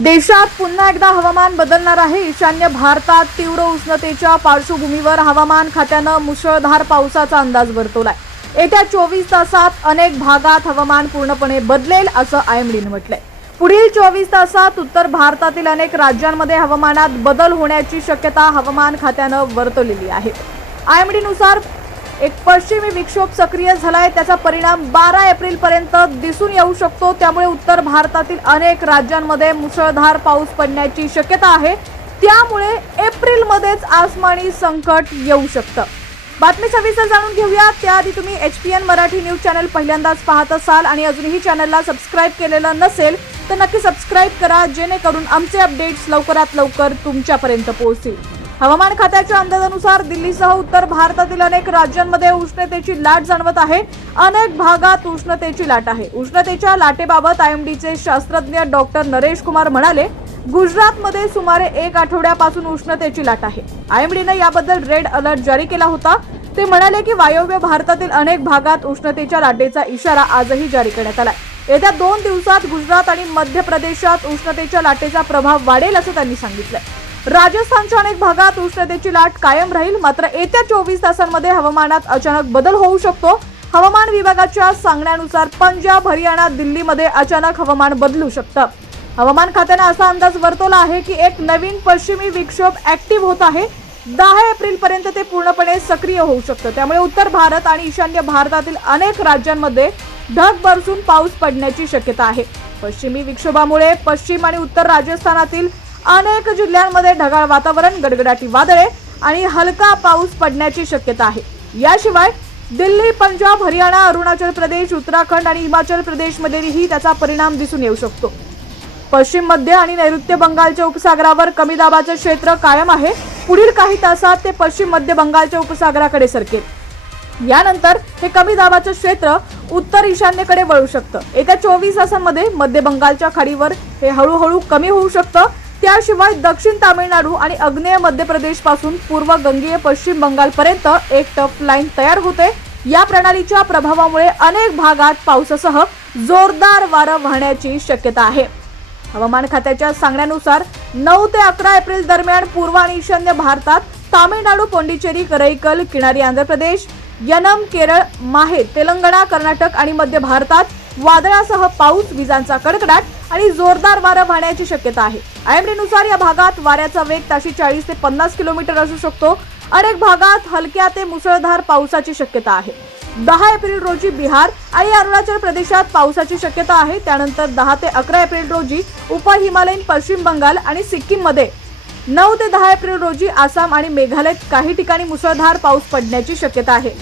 देशात पुन्हा एकदा हवामान बदलणार आहे। ईशान्य भारतात तीव्र उष्णतेच्या पार्श्वभूमीवर हवामान खात्यानं मुसळधार पावसाचा अंदाज वर्तवलाय। येत्या 24 तासात अनेक भागात हवामान पूर्णपणे बदलेल असं आयएमडीने म्हटलंय। पुढील 24 तासात उत्तर भारतातील अनेक राज्यांमध्ये हवामानात बदल होण्याची शक्यता हवामान खात्यानं वर्तवलेली आहे। आयएमडीनुसार एक पश्चिमी विक्षोभ सक्रिय झालाय, त्याचा परिणाम 12 एप्रिल पर्यंत दिसून येऊ शकतो। त्यामुळे उत्तर भारतातील अनेक राज्यांमध्ये मुसळधार पाऊस पडण्याची शक्यता आहे। त्यामुळे एप्रिल मध्येच आसमानी संकट येऊ शकतं। बातमी सविस्तर जाणून घेऊया। त्याआधी तुम्ही HPN मराठी न्यूज चॅनल पहिल्यांदाच पाहत असाल आणि अजूनही चॅनलला सबस्क्राइब केलेलं नसेल तर नक्की सबस्क्राइब करा, जेणेकरून आमचे अपडेट्स लवकरात लवकर तुमच्यापर्यंत पोहोचतील। हवामान खात्याच्या अंदाजानुसार दिल्लीसह उत्तर भारतातील अनेक राज्यांमध्ये उष्णतेची लाट जाणवत आहे। अनेक भागात उष्णतेची लाट आहे। उष्णतेच्या लाटेबाबत आयएमडीचे शास्त्रज्ञ डॉक्टर नरेश कुमार म्हणाले, गुजरातमध्ये सुमारे 1 आठवड्यापासून उष्णतेची लाट आहे। आयएमडीने याबद्दल रेड अलर्ट जारी केला होता। ते म्हणाले की वायव्य भारतातील अनेक भागात उष्णतेच्या लाटेचा इशारा आजही जारी करण्यात आलाय। येत्या 2 दिवसात गुजरात आणि मध्य प्रदेशात उष्णतेच्या लाटेचा प्रभाव वाढेल असं त्यांनी सांगितलंय। राजस्थानच्या अनेक भागात उष्णतेची लाट कायम राहील, मात्र येत्या 24 तासांमध्ये हवामानात अचानक बदल होऊ शकतो। हवामान विभागाच्या सांगण्यानुसार पंजाब, हरियाणा, दिल्लीमध्ये अचानक हवामान बदलू शकतं। हवामान खात्याने असा अंदाज वर्तवला आहे की एक नवीन पश्चिमी विक्षोभ ऍक्टिव्ह होत आहे। 10 एप्रिल पर्यंत ते पूर्णपणे सक्रिय होऊ शकतं। त्यामुळे उत्तर भारत आणि ईशान्य भारतातील अनेक राज्यांमध्ये ढग बरसून पाऊस पडण्याची शक्यता आहे। पश्चिमी विक्षोभामुळे पश्चिम आणि उत्तर राजस्थानातील अनेक जिल्ह्यांमध्ये ढगाळ वातावरण, गडगडाटी वादळे आणि हलका पाऊस पडण्याची शक्यता आहे। याशिवाय दिल्ली, पंजाब, हरियाणा, अरुणाचल प्रदेश, उत्तराखंड आणि हिमाचल प्रदेशमध्येही त्याचा परिणाम दिसून येऊ शकतो। पश्चिम, मध्य आणि नैऋत्य बंगालच्या उपसागरावर कमी दाबाचे क्षेत्र कायम आहे। पुढील काही तासात ते पश्चिम मध्य बंगालच्या उपसागराकडे सरकेल। यानंतर हे कमी दाबाचे क्षेत्र उत्तर ईशान्येकडे वळू शकतं। येत्या 24 तासांमध्ये मध्य बंगालच्या खाडीवर हे हळूहळू कमी होऊ शकतं। त्याशिवाय दक्षिण तामिळनाडू आणि आग्नेय मध्य प्रदेश पासून पूर्व गंगेय पश्चिम बंगाल पर्यंत एक टफ लाईन तयार होते। या प्रणालीच्या प्रभावामुळे अनेक भागात पावसासह जोरदार वारं वाहण्याची शक्यता आहे। हवामान खात्याच्या सांगण्यानुसार 9 ते 11 एप्रिल दरम्यान पूर्व आणि ईशान्य भारतात तामिळनाडू, पोंडिचेरी, करैकल, किनारी आंध्र प्रदेश, यनम, केरळ, माहे, तेलंगणा, कर्नाटक आणि मध्य भारतात वादळासह पाऊस, विजांचा कडकडाट आणि जोरदार वारा वाहण्याची शक्यता आहे। आयएमडीनुसार या भागात वाऱ्याचा वेग ताशी 40 ते 50 किलोमीटर असू शकतो। अनेक भागात हलक्या ते मुसळधार पावसाची शक्यता आहे। 10 एप्रिल रोजी बिहार आणि अरुणाचल प्रदेशात पावसाची शक्यता आहे। त्यानंतर 10 ते 11 एप्रिल रोजी उप हिमालयीन पश्चिम बंगाल आणि सिक्कीम मध्ये, 9 ते 10 एप्रिल रोजी आसाम आणि मेघालयात काही ठिकाणी मुसळधार पाऊस पडण्याची शक्यता आहे।